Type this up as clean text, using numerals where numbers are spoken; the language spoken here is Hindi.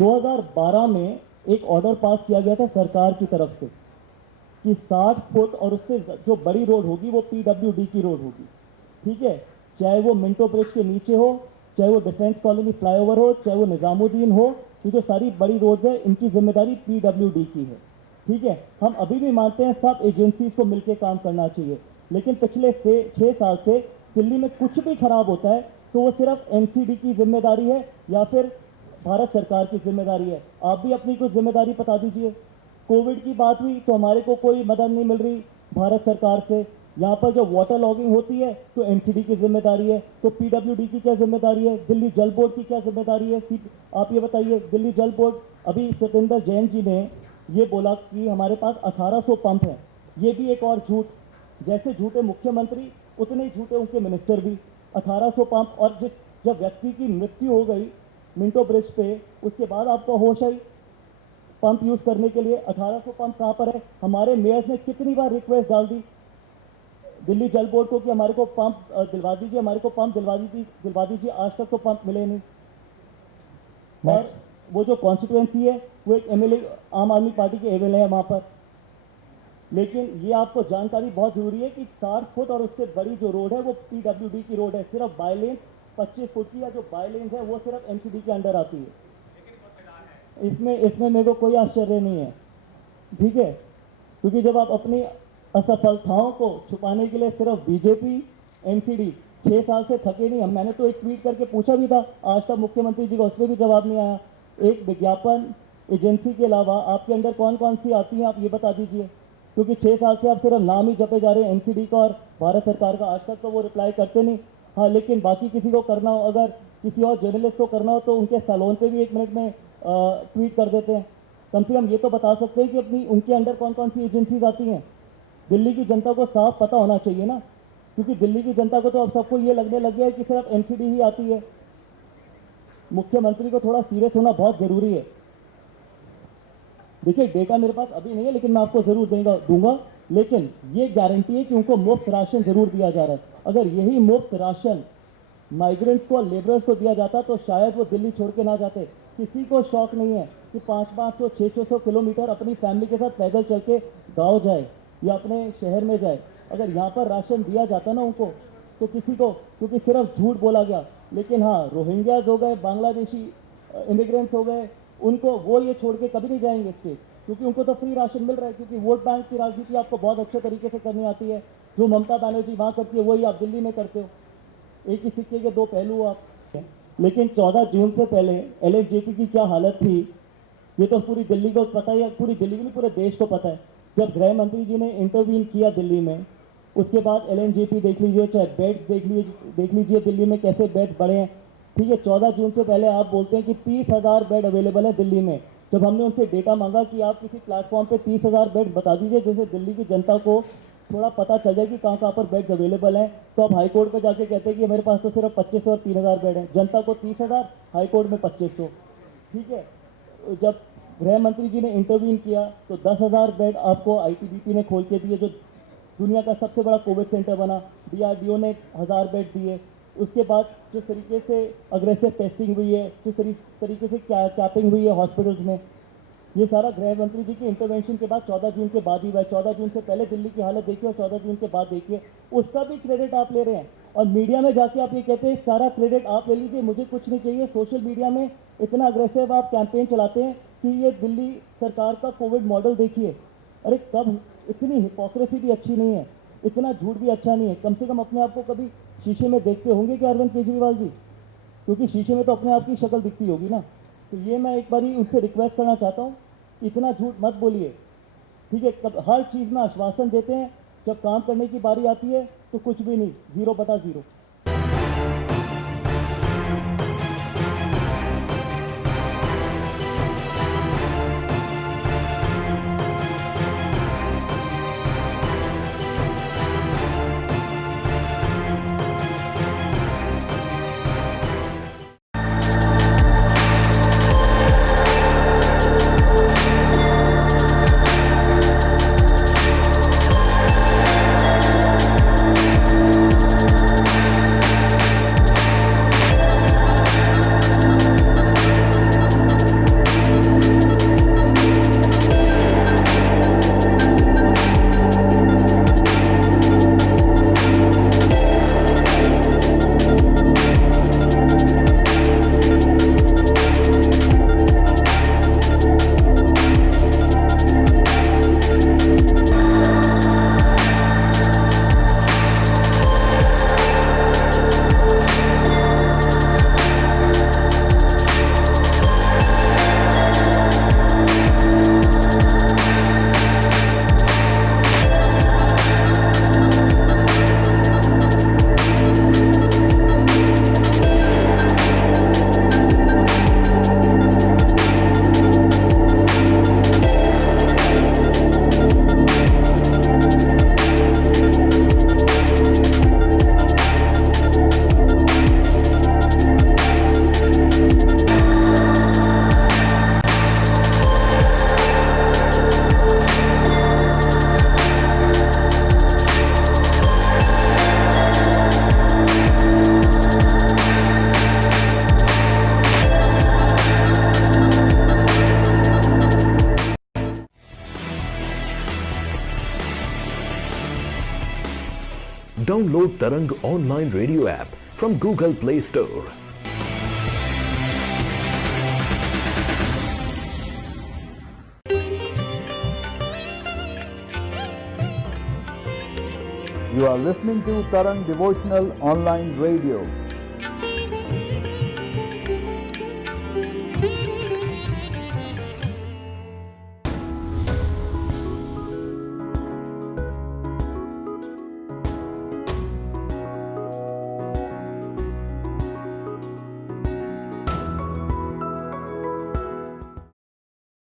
2012 में एक ऑर्डर पास किया गया था सरकार की तरफ से कि 60 फुट और उससे जो बड़ी रोड होगी वो पीडब्ल्यूडी की रोड होगी, ठीक है। चाहे वो मिंटो ब्रिज के नीचे हो, चाहे वो डिफेंस कॉलोनी फ्लाईओवर हो, चाहे वो निज़ामुद्दीन हो, ये जो सारी बड़ी रोड है इनकी जिम्मेदारी पीडब्ल्यूडी की है, ठीक है। हम अभी भी मानते हैं सब एजेंसीज को मिलकर काम करना चाहिए, लेकिन पिछले 6 साल से दिल्ली में कुछ भी खराब होता है तो वो सिर्फ एमसीडी की जिम्मेदारी है या फिर भारत सरकार की जिम्मेदारी है। आप भी अपनी कुछ जिम्मेदारी बता दीजिए। कोविड की बात हुई तो हमारे को कोई मदद नहीं मिल रही भारत सरकार से। यहाँ पर जो वाटर लॉगिंग होती है तो एनसीडी की जिम्मेदारी है, तो पीडब्ल्यूडी की क्या जिम्मेदारी है, दिल्ली जल बोर्ड की क्या जिम्मेदारी है। आप ये बताइए। दिल्ली जल बोर्ड, अभी सत्येंद्र जैन जी ने ये बोला कि हमारे पास 1800 पंप हैं। ये भी एक और झूठ। जैसे झूठे मुख्यमंत्री उतने ही झूठे उनके मिनिस्टर भी। 1800 पंप, और जब व्यक्ति की मृत्यु हो गई मिंटो ब्रिज पे, उसके बाद आपको होश आई पंप यूज करने के लिए। 1800 पंप कहाँ पर है? हमारे मेयर्स ने कितनी बार रिक्वेस्ट डाल दी दिल्ली जल बोर्ड को कि हमारे को पंप दिलवा दीजिए, हमारे को पंप दिलवा दीजिए। आज तक तो पंप मिले नहीं। और वो जो कॉन्स्टिट्यूएंसी है वो एक एमएलए, आम आदमी पार्टी के एमएलए है वहाँ पर। लेकिन ये आपको जानकारी बहुत जरूरी है कि 60 फुट और उससे बड़ी जो रोड है वो पीडब्ल्यूडी की रोड है। सिर्फ बायलेंस 25 फुट की, या जो बायलेंस है वो सिर्फ एमसीडी के अंडर आती है। इसमें मेरे को कोई आश्चर्य नहीं है, ठीक है। क्योंकि जब आप अपनी असफलताओं को छुपाने के लिए सिर्फ बीजेपी एमसीडी 6 साल से थके नहीं। मैंने तो एक ट्वीट करके पूछा भी था, आज तक मुख्यमंत्री जी का उस पर भी जवाब नहीं आया। एक विज्ञापन एजेंसी के अलावा आपके अंदर कौन कौन सी आती हैं, आप ये बता दीजिए। क्योंकि 6 साल से आप सिर्फ नाम ही जपे जा रहे हैं एनसीडी का और भारत सरकार का। आज तक तो वो रिप्लाई करते नहीं। हाँ, लेकिन बाकी किसी को करना हो, अगर किसी और जर्नलिस्ट को करना हो तो उनके सैलून पे भी 1 मिनट में ट्वीट कर देते हैं। कम से कम ये तो बता सकते हैं कि अपनी उनके अंडर कौन कौन सी एजेंसीज आती हैं। दिल्ली की जनता को साफ पता होना चाहिए ना, क्योंकि दिल्ली की जनता को तो अब सबको ये लगने लग गया है कि सिर्फ एनसीडी ही आती है। मुख्यमंत्री को थोड़ा सीरियस होना बहुत ज़रूरी है। देखिए, डेटा मेरे पास अभी नहीं है, लेकिन मैं आपको ज़रूर दूंगा। लेकिन ये गारंटी है कि उनको मुफ्त राशन ज़रूर दिया जा रहा है। अगर यही मुफ्त राशन माइग्रेंट्स को और लेबरर्स को दिया जाता तो शायद वो दिल्ली छोड़ के ना जाते। किसी को शौक नहीं है कि 500-500, 600 किलोमीटर अपनी फैमिली के साथ पैदल चल के गाँव जाए या अपने शहर में जाए। अगर यहाँ पर राशन दिया जाता ना उनको, तो किसी को, क्योंकि सिर्फ झूठ बोला गया। लेकिन हाँ, रोहिंग्याज हो गए, बांग्लादेशी इमिग्रेंट्स हो गए, उनको वो ये छोड़ के कभी नहीं जाएंगे स्टेट, क्योंकि उनको तो फ्री राशन मिल रहा है। क्योंकि वोट बैंक की राजनीति आपको बहुत अच्छे तरीके से करनी आती है। जो ममता बनर्जी वहाँ करती है वही आप दिल्ली में करते हो। एक ही सिक्के के दो पहलू हो आप। लेकिन 14 जून से पहले एलएनजेपी की क्या हालत थी ये तो पूरी दिल्ली को पता है, पूरी दिल्ली को नहीं पूरे देश को पता है। जब गृह मंत्री जी ने इंटरवीन किया दिल्ली में, उसके बाद एलएनजेपी देख लीजिए, चाहे बेड्स देख लीजिए दिल्ली में कैसे बेड्स बढ़े हैं, ठीक है। 14 जून से पहले आप बोलते हैं कि 30,000 बेड अवेलेबल है दिल्ली में। जब हमने उनसे डेटा मांगा कि आप किसी प्लेटफॉर्म पे 30,000 बेड बता दीजिए जिससे दिल्ली की जनता को थोड़ा पता चल जाए कि कहाँ पर बेड्स अवेलेबल हैं, तो आप हाईकोर्ट पे जाके कहते हैं कि मेरे पास तो सिर्फ 2500 और 3000 बेड हैं। जनता को 30,000, हाईकोर्ट में 2500, ठीक है। जब गृह मंत्री जी ने इंटरवीन किया तो 10,000 बेड आपको आईटीबीपी ने खोल के दिए, जो दुनिया का सबसे बड़ा कोविड सेंटर बना। डीआरडीओ ने 1000 बेड दिए। उसके बाद जिस तरीके से अग्रेसिव टेस्टिंग हुई है, जिस तरीके से कैपिंग हुई है हॉस्पिटल्स में, ये सारा गृह मंत्री जी के इंटरवेंशन के बाद 14 जून के बाद ही हुआ है। 14 जून से पहले दिल्ली की हालत देखिए और 14 जून के बाद देखिए, उसका भी क्रेडिट आप ले रहे हैं। और मीडिया में जाके आप ये कहते हैं सारा क्रेडिट आप ले लीजिए, मुझे कुछ नहीं चाहिए। सोशल मीडिया में इतना अग्रेसिव आप कैंपेन चलाते हैं कि ये दिल्ली सरकार का कोविड मॉडल देखिए। अरे कब, इतनी हिपोक्रेसी भी अच्छी नहीं है, इतना झूठ भी अच्छा नहीं है। कम से कम अपने आप को कभी शीशे में देखते होंगे कि अरविंद केजरीवाल जी, क्योंकि शीशे में तो अपने आप की शक्ल दिखती होगी ना। तो ये मैं एक बार ही उनसे रिक्वेस्ट करना चाहता हूँ, इतना झूठ मत बोलिए, ठीक है। कब हर चीज़ में आश्वासन देते हैं, जब काम करने की बारी आती है तो कुछ भी नहीं, 0/0। Download Tarang online radio app from Google Play Store. You are listening to Tarang Devotional Online Radio.